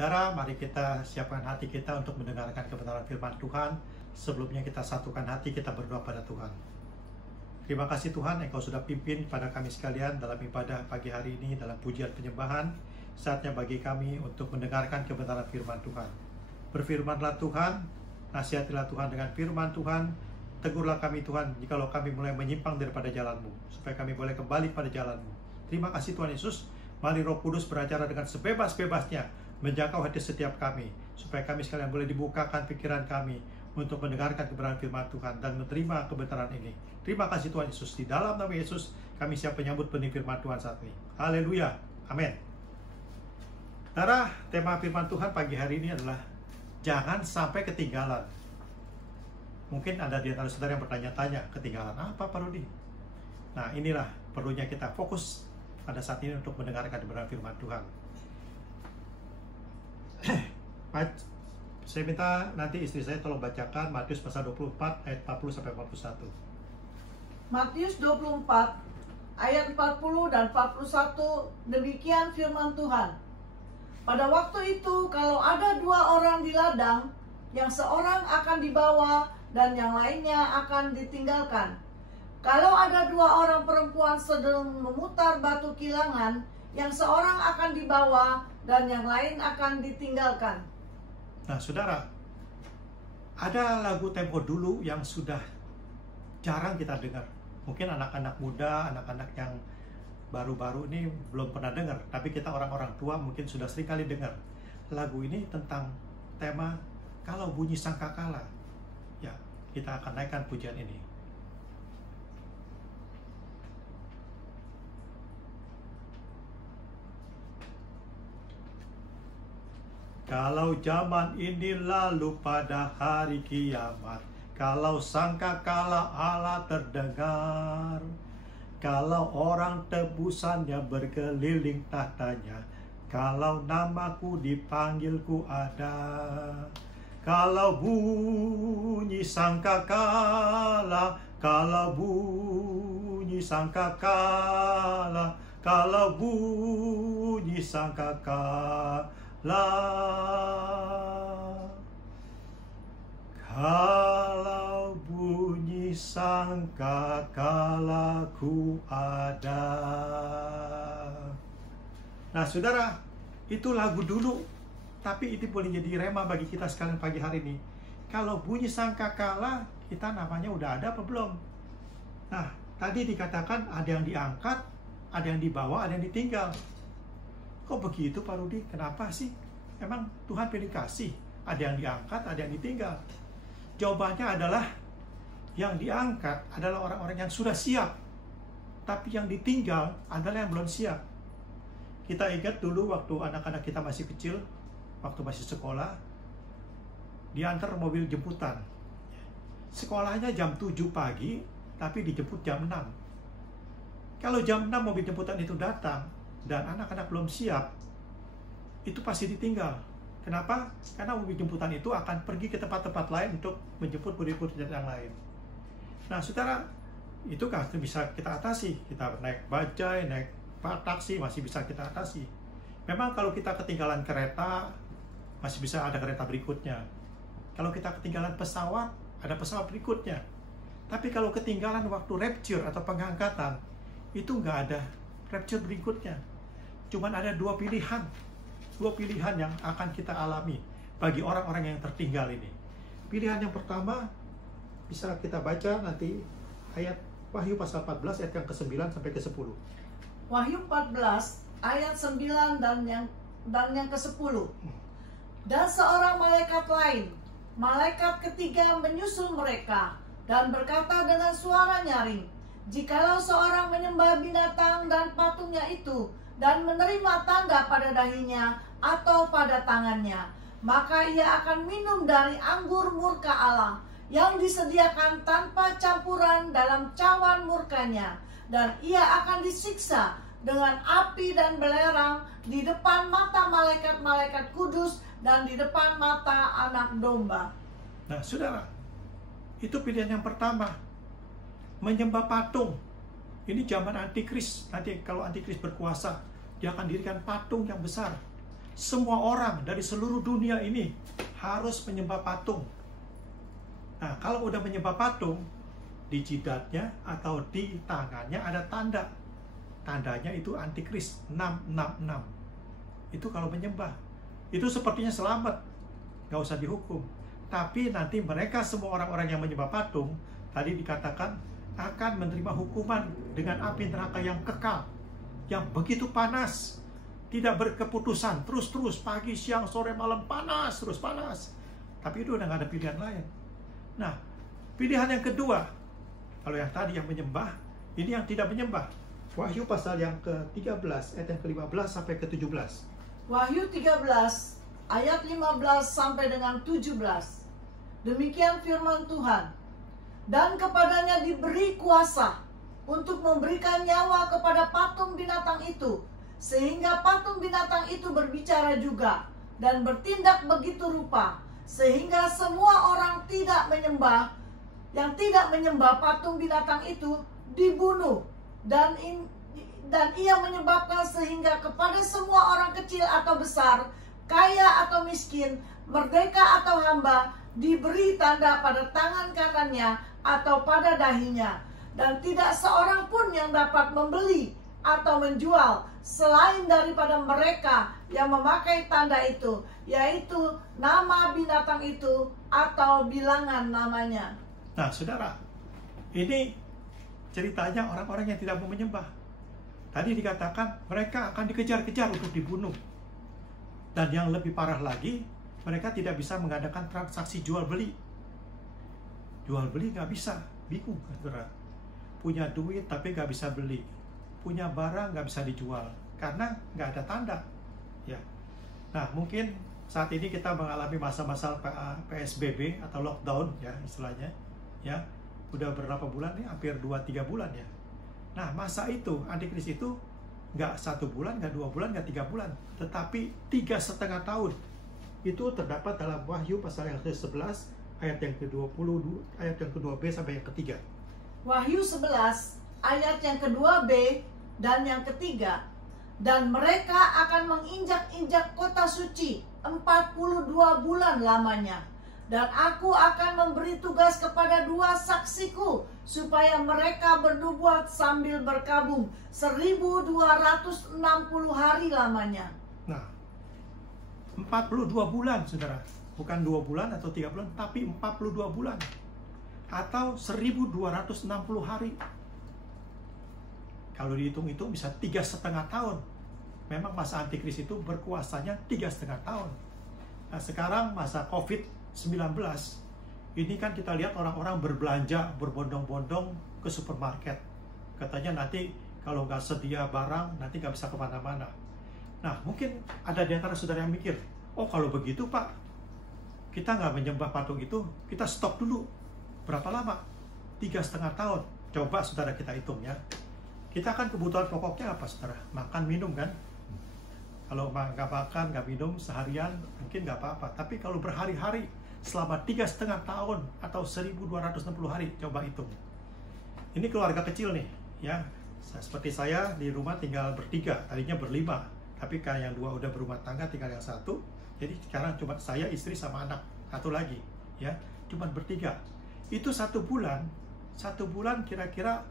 Saudara, mari kita siapkan hati kita untuk mendengarkan kebenaran firman Tuhan. Sebelumnya kita satukan hati, kita berdoa pada Tuhan. Terima kasih Tuhan, Engkau sudah pimpin pada kami sekalian dalam ibadah pagi hari ini, dalam pujian penyembahan. Saatnya bagi kami untuk mendengarkan kebenaran firman Tuhan. Berfirmanlah Tuhan, nasihatilah Tuhan dengan firman Tuhan. Tegurlah kami Tuhan, jikalau kami mulai menyimpang daripada jalan-Mu, supaya kami boleh kembali pada jalan-Mu. Terima kasih Tuhan Yesus. Mari Roh Kudus beracara dengan sebebas-bebasnya, menjangkau hati setiap kami, supaya kami sekalian boleh dibukakan pikiran kami untuk mendengarkan kebenaran firman Tuhan dan menerima kebenaran ini. Terima kasih Tuhan Yesus. Di dalam nama Yesus kami siap menyambut benih firman Tuhan saat ini. Haleluya, amin. Saudara, tema firman Tuhan pagi hari ini adalah jangan sampai ketinggalan. Mungkin ada di antara saudara yang bertanya-tanya, ketinggalan apa Pak Rudi? Nah, inilah perlunya kita fokus pada saat ini untuk mendengarkan kebenaran firman Tuhan. Saya minta nanti istri saya tolong bacakan Matius pasal 24 ayat 40 sampai 41. Matius 24 ayat 40 dan 41, demikian firman Tuhan. Pada waktu itu kalau ada 2 orang di ladang, yang seorang akan dibawa dan yang lainnya akan ditinggalkan. Kalau ada 2 orang perempuan sedang memutar batu kilangan, yang seorang akan dibawa dan yang lain akan ditinggalkan. Nah, saudara, ada lagu tempo dulu yang sudah jarang kita dengar. Mungkin anak-anak muda, anak-anak yang baru-baru ini belum pernah dengar. Tapi kita orang-orang tua mungkin sudah sering kali dengar. Lagu ini tentang tema kalau bunyi sangkakala. Ya, kita akan naikkan pujian ini. Kalau zaman ini lalu pada hari kiamat, kalau sangkakala Allah terdengar, kalau orang tebusannya berkeliling tahtanya, kalau namaku dipanggilku ada, kalau bunyi sangkakala, kalau bunyi sangkakala, kalau bunyi sangkakala, kalau bunyi sangkakala ku ada. Nah, saudara, itu lagu dulu, tapi itu boleh jadi rema bagi kita sekalian pagi hari ini. Kalau bunyi sangkakala, kita namanya udah ada apa belum? Nah, tadi dikatakan ada yang diangkat, ada yang dibawa, ada yang ditinggal. Kok begitu Pak Rudi? Kenapa sih? Emang Tuhan pilih kasih? Ada yang diangkat, ada yang ditinggal. Jawabannya adalah yang diangkat adalah orang-orang yang sudah siap. Tapi yang ditinggal adalah yang belum siap. Kita ingat dulu waktu anak-anak kita masih kecil, waktu masih sekolah, diantar mobil jemputan. Sekolahnya jam 7 pagi, tapi dijemput jam 6. Kalau jam 6 mobil jemputan itu datang, dan anak-anak belum siap, itu pasti ditinggal. Kenapa? Karena mobil jemputan itu akan pergi ke tempat-tempat lain untuk menjemput murid-murid yang lain. Nah, saudara, itu kan bisa kita atasi. Kita naik bajai, naik taksi, masih bisa kita atasi. Memang kalau kita ketinggalan kereta, masih bisa ada kereta berikutnya. Kalau kita ketinggalan pesawat, ada pesawat berikutnya. Tapi kalau ketinggalan waktu rapture atau pengangkatan, itu nggak ada rapture berikutnya. Cuman ada 2 pilihan. 2 pilihan yang akan kita alami bagi orang-orang yang tertinggal ini. Pilihan yang pertama, bisa kita baca nanti ayat Wahyu pasal 14 ayat yang ke-9 sampai ke-10. Wahyu 14 ayat 9 dan yang ke-10. Dan seorang malaikat lain, malaikat ketiga menyusul mereka dan berkata dengan suara nyaring, jikalau seorang menyembah binatang dan patungnya itu dan menerima tanda pada dahinya atau pada tangannya, maka ia akan minum dari anggur murka Allah yang disediakan tanpa campuran dalam cawan murkanya, dan ia akan disiksa dengan api dan belerang di depan mata malaikat-malaikat kudus dan di depan mata anak domba. Nah, saudara, itu pilihan yang pertama. Menyembah patung. Ini zaman antikris. Nanti kalau antikris berkuasa, dia akan dirikan patung yang besar. semua orang dari seluruh dunia ini harus menyembah patung. Nah, kalau udah menyembah patung, di jidatnya atau di tangannya ada tanda. Tandanya itu antikris 666. Itu kalau menyembah. Itu sepertinya selamat, nggak usah dihukum. Tapi nanti mereka semua orang-orang yang menyembah patung, tadi dikatakan akan menerima hukuman dengan api neraka yang kekal, yang begitu panas, tidak berkeputusan, terus-terus pagi, siang, sore, malam, panas, terus panas. Tapi itu udah nggak ada pilihan lain. Nah, pilihan yang kedua, kalau yang tadi yang menyembah, ini yang tidak menyembah. Wahyu pasal yang ke-13, ayat yang ke-15 sampai ke-17. Wahyu 13 ayat 15 sampai dengan 17. Demikian firman Tuhan. Dan kepadanya diberi kuasa untuk memberikan nyawa kepada patung binatang itu, sehingga patung binatang itu berbicara juga dan bertindak begitu rupa, sehingga semua orang yang tidak menyembah patung binatang itu dibunuh, dan ia menyebabkan sehingga kepada semua orang kecil atau besar, kaya atau miskin, merdeka atau hamba, diberi tanda pada tangan kanannya atau pada dahinya, dan tidak seorang pun yang dapat membeli atau menjual selain daripada mereka yang memakai tanda itu, yaitu nama binatang itu atau bilangan namanya. Nah, saudara, ini ceritanya orang-orang yang tidak mau menyembah. Tadi dikatakan mereka akan dikejar-kejar untuk dibunuh. Dan yang lebih parah lagi, mereka tidak bisa mengadakan transaksi jual beli. Jual beli nggak bisa, bingung, saudara. Punya duit tapi nggak bisa beli, punya barang nggak bisa dijual karena nggak ada tanda. Ya, nah mungkin saat ini kita mengalami masa-masa PSBB atau lockdown, ya istilahnya, ya udah berapa bulan nih, hampir 2-3 bulan ya. Nah masa itu antikris itu nggak 1 bulan, nggak 2 bulan, nggak 3 bulan, tetapi 3,5 tahun. Itu terdapat dalam Wahyu pasal yang ke-11 ayat yang ke-20, ayat yang ke-2b sampai yang ke-3. Wahyu 11 ayat yang ke-2b dan yang ke-3. Dan mereka akan menginjak-injak kota suci 42 bulan lamanya. Dan aku akan memberi tugas kepada 2 saksiku, supaya mereka bernubuat sambil berkabung 1260 hari lamanya. Nah, 42 bulan, saudara. Bukan 2 bulan atau 3 bulan, tapi 42 bulan. Atau 1260 hari. Kalau dihitung-hitung bisa 3,5 tahun. Memang masa antikris itu berkuasanya 3,5 tahun. Nah sekarang masa COVID-19, ini kan kita lihat orang-orang berbelanja berbondong-bondong ke supermarket. Katanya nanti kalau nggak sedia barang, nanti nggak bisa kemana-mana. Nah mungkin ada di antara saudara yang mikir, oh kalau begitu Pak, kita nggak menyembah patung itu, kita stop dulu. Berapa lama? 3,5 tahun. Coba saudara kita hitung ya. Kita kan kebutuhan pokoknya apa saudara? Makan, minum kan? Kalau nggak makan, nggak minum seharian, mungkin nggak apa-apa. Tapi kalau berhari-hari, selama 3,5 tahun atau 1260 hari, coba hitung. Ini keluarga kecil nih, ya. Seperti saya di rumah tinggal bertiga, tadinya berlima. Tapi kan yang 2 udah berumah tangga, tinggal yang 1. Jadi sekarang cuma saya, istri, sama anak. 1 lagi, ya. Cuma bertiga. Itu 1 bulan kira-kira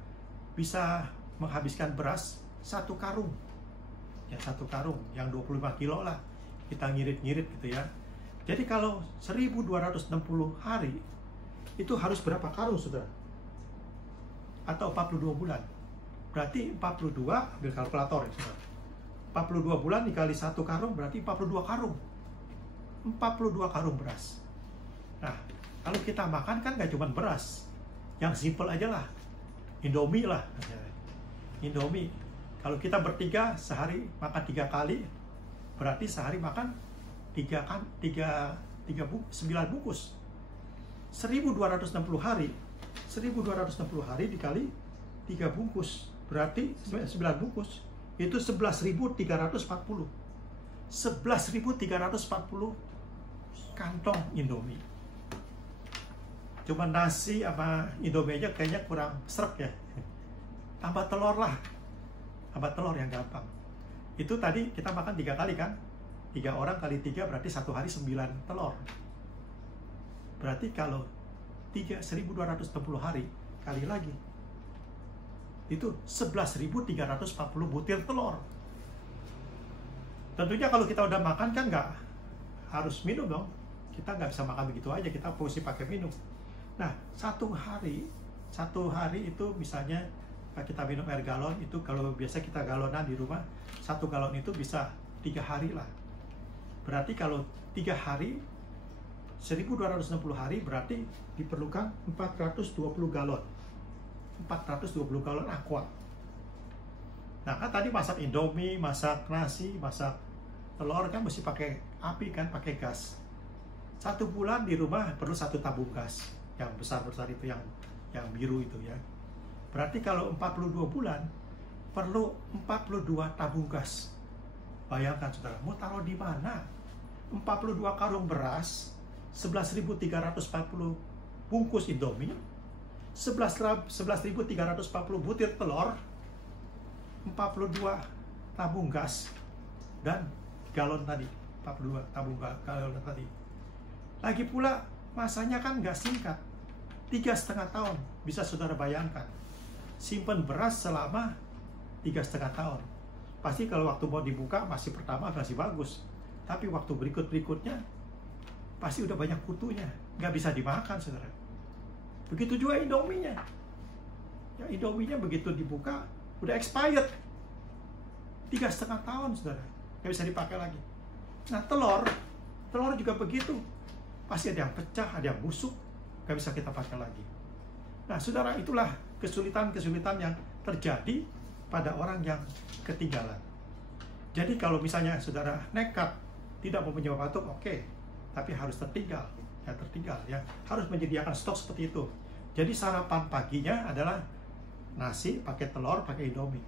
bisa menghabiskan beras 1 karung. Ya 1 karung, yang 25 kilo lah. Kita ngirit-ngirit gitu ya. Jadi kalau 1260 hari, itu harus berapa karung, saudara? Atau 42 bulan. Berarti 42, ambil kalkulator ya, saudara. 42 bulan dikali 1 karung, berarti 42 karung. 42 karung beras. Nah, kalau kita makan kan nggak cuma beras. Yang simple aja lah. Indomie lah. Indomie. Kalau kita bertiga sehari makan 3 kali, berarti sehari makan 9 bungkus. 1260 hari dikali 3 bungkus, berarti 9 bungkus. Itu 11.340. 11.340 kantong Indomie. Cuma nasi sama Indomie aja kayaknya kurang srek ya. Tambah telur lah. Tambah telur yang gampang. Itu tadi kita makan 3 kali kan? 3 orang kali 3 berarti 1 hari 9 telur. Berarti kalau 1.260 hari kali lagi, itu 11.340 butir telur. Tentunya kalau kita udah makan kan nggak harus minum dong. Kita nggak bisa makan begitu aja, kita mesti pakai minum. Nah, satu hari itu misalnya kita minum air galon, itu kalau biasa kita galonan di rumah, 1 galon itu bisa 3 hari lah. Berarti kalau 3 hari, 1.260 hari berarti diperlukan 420 galon. 420 galon aqua. Nah, kan tadi masak Indomie, masak nasi, masak telur kan mesti pakai api kan, pakai gas. 1 bulan di rumah perlu 1 tabung gas yang besar-besar itu, yang biru itu ya. Berarti kalau 42 bulan perlu 42 tabung gas. Bayangkan saudara, mau taruh di mana? 42 karung beras, 11.340 bungkus Indomie, 11.340 butir telur, 42 tabung gas, dan galon tadi, 42 tabung galon tadi. Lagi pula masanya kan nggak singkat, 3,5 tahun. Bisa saudara bayangkan, simpen beras selama 3,5 tahun. Pasti kalau waktu mau dibuka masih pertama masih bagus, tapi waktu berikutnya pasti udah banyak kutunya, nggak bisa dimakan saudara. Begitu juga Indominya. Ya, Indominya begitu dibuka udah expired, 3,5 tahun saudara, nggak bisa dipakai lagi. Nah, telur juga begitu, pasti ada yang pecah, ada yang busuk, nggak bisa kita pakai lagi. Nah saudara, itulah kesulitan-kesulitan yang terjadi pada orang yang ketinggalan. Jadi kalau misalnya saudara nekat tidak mau menyewa batuk, oke, tapi harus tertinggal ya, harus menyediakan stok seperti itu. Jadi sarapan paginya adalah nasi pakai telur pakai Indomie.